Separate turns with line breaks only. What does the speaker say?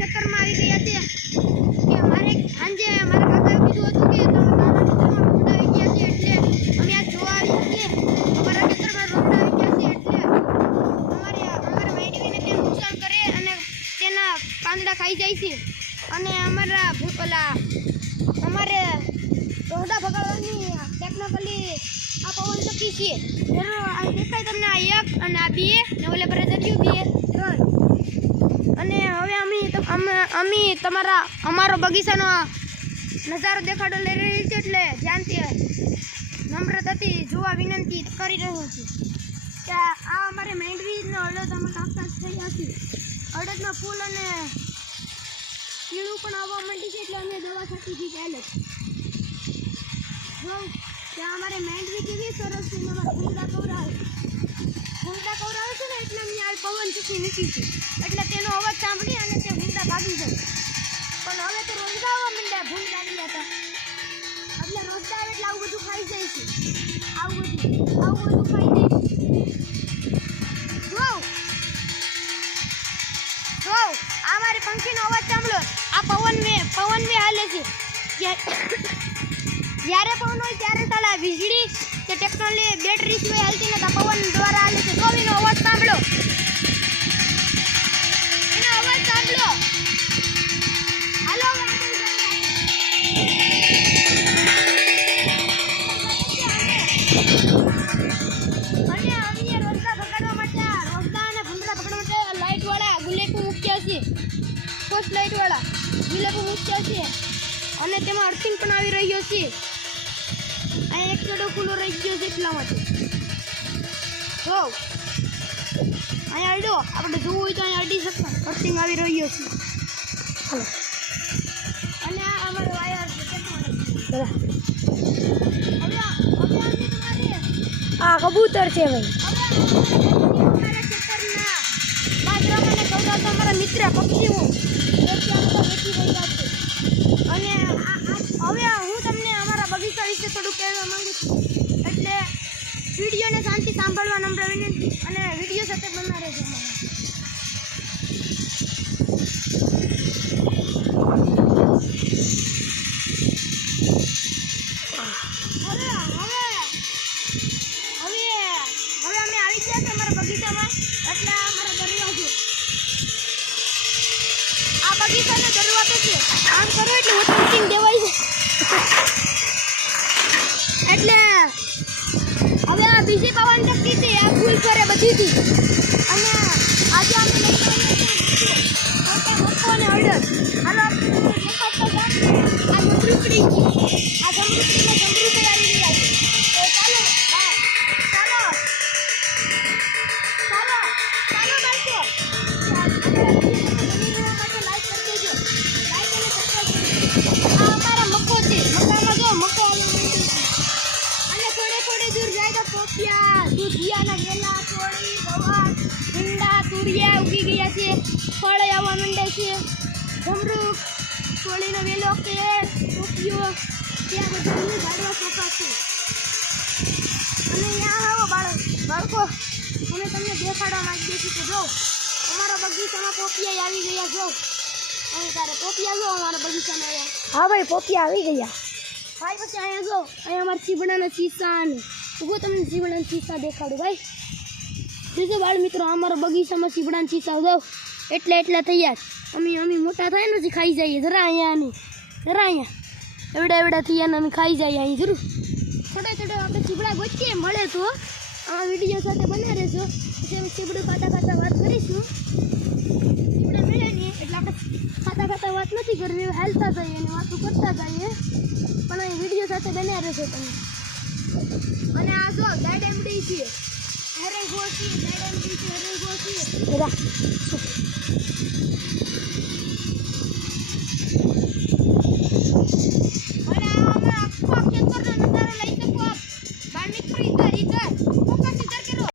ખેતરમાં આવી ગયા છે. કે મારે સાંજે મારા કાકાએ કીધું હતું કે તમે તારા ખેતરમાં રોડ આવી ગયા છે એટલે અમે આ જોવા આવી છીએ. અમારા ખેતરમાં રોડ આવી ગયા છે એટલે અમારે અમારે મેળવીને તે નુકસાન કરે અને તેના પાંદડા ખાઈ જાય છે. અને અમારા ભૂપલા અમારે રોડા ભગાડવાની ટેકનિકલી આ પવન શકી છે. દેખાય તમને આ એક અને આ બે. ને ઓલે પર બે? ત્રણ. અમે- તમારા, અમારો બગીચાનો નજારો દેખાડો લઈ રહી છે એટલે ધ્યાનથી નમ્રતાથી જોવા વિનંતી કરી રહ્યો છું. કે આ અમારે મેંડવીનો અડદ અમે કાપતા થઈ નથી અડદમાં ફૂલ અને કીડું પણ આવવા માંડી છે એટલે અમે દવા છાંટી હતી પહેલે જ. ત્યાં અમારે મેંડવી કેવી સરસ છે અમારા ભૂંગળા કવરાવે. ભૂંગળા કવરાવે છે ને એટલે આ પવન ચૂકી નીકળી છે. એટલે તેનો અવાજ સાંભળી અને તે ભૂંગળા ભાગી જાય. પણ હવે તો રોજડા આવવા માંડ્યા ભૂંગળા આવ્યા હતા. એટલે રોજડા આવે એટલે આવું બધું ખાઈ જાય છે. આવું બધું આવું બધું ખાઈ જાય જો જો આ મારી પંખીનો અવાજ સાંભળો. આ પવન મેં પવન મેં હાલે છે. જ્યારે પવન હોય ત્યારે સાલા વીજળી કે ટેકનોલોજી, બેટરી સિવાય હાલતી નથી. પવન દ્વારા હાલે છે. તો અવાજ સાંભળો. પોસ્ટ લાઈટ વાળા ગુલેટો મૂક્યા છે. અને તેમાં અર્થિંગ પણ આવી રહ્યો છે. આ એક છેડો ખુલ્લો રહી ગયો છે એટલા માટે. જો અહીંયા અડો આપણે જોવું હોય તો અહીંયા અડી શકતા. અર્થિંગ આવી રહ્યો છે. હાલો. અને આ અમારો વાયર છે.
આ કબૂતર છે ભાઈ.
અમારા મિત્ર પક્ષીઓ. બેસી રહ્યા છે અને હવે હું તમને અમારા બગીચા વિશે થોડું કહેવા માંગુ છું. એટલે વિડીયોને શાંતિ સાંભળવા નમ્ર વિનંતી અને વીડિયો સાથે બના રહેજો આમ કરો એટલે વોટિંગ દેવાય છે. એટલે હવે આ બીજી પવન ચક્કી છે ફૂલ કરે બધીથી. અને અને હળદર હાલો આપણે. આ જમરૂકડી. આ જમરૂકડીમાં જમરૂકડી તો દૂધિયાના વેલા ચોળી ગવાર ભીંડા તુરિયા ઉગી ગયા છે ફળ આવવા માંડે છે. જમરૂક ચોળીનો વેલો કે પોપિયો ત્યાં બધું ઝાડવા છે. અને ત્યાં આવો બાળક બાળકો અમે તમને દેખાડવા માંગીએ છીએ કે જો અમારા બગીચામાં પોપિયા આવી ગયા જો. અહીં તારે પોપિયા જો અમારા બગીચામાં આવ્યા.
હા ભાઈ પોપિયા આવી ગયા.
ભાઈ પછી અહીંયા જો અહીંયા અમારા ચીબડાના ને ઊભો તમને ચીબડાના ચીસા દેખાડું, ભાઈ. જોજો બાળ મિત્રો, અમારો બગીચામાં ચીબડાના ચીસા ઉગાવ એટલે એટલા તૈયાર. અમે અમે મોટા થાય ને ખાઈ જઈએ. જરા અહીંયા અમે જરા અહીંયા. એવડા એવડા થયા ને, અમે ખાઈ જઈએ અહીં, જરૂર. થોડા થોડા આપણે સીવડા ગોચીએ મળે તો. આ વીડિયો સાથે બને રહેજો. પછી અમે સીવડું ખાતા ખાતા વાત કરીશું. સીવડા મળે નહીં એટલે આપણે ખાતા ખાતા વાત નથી કરવી, હાલતા જઈએ અને વાતો કરતા જઈએ. પણ અહીં વીડિયો સાથે બન્યા રહેશો તમે. અને આ જો ગાયડેમડી છે. હરેગો છે ગાયડેમડી છે હરેગો ગોસી
બધા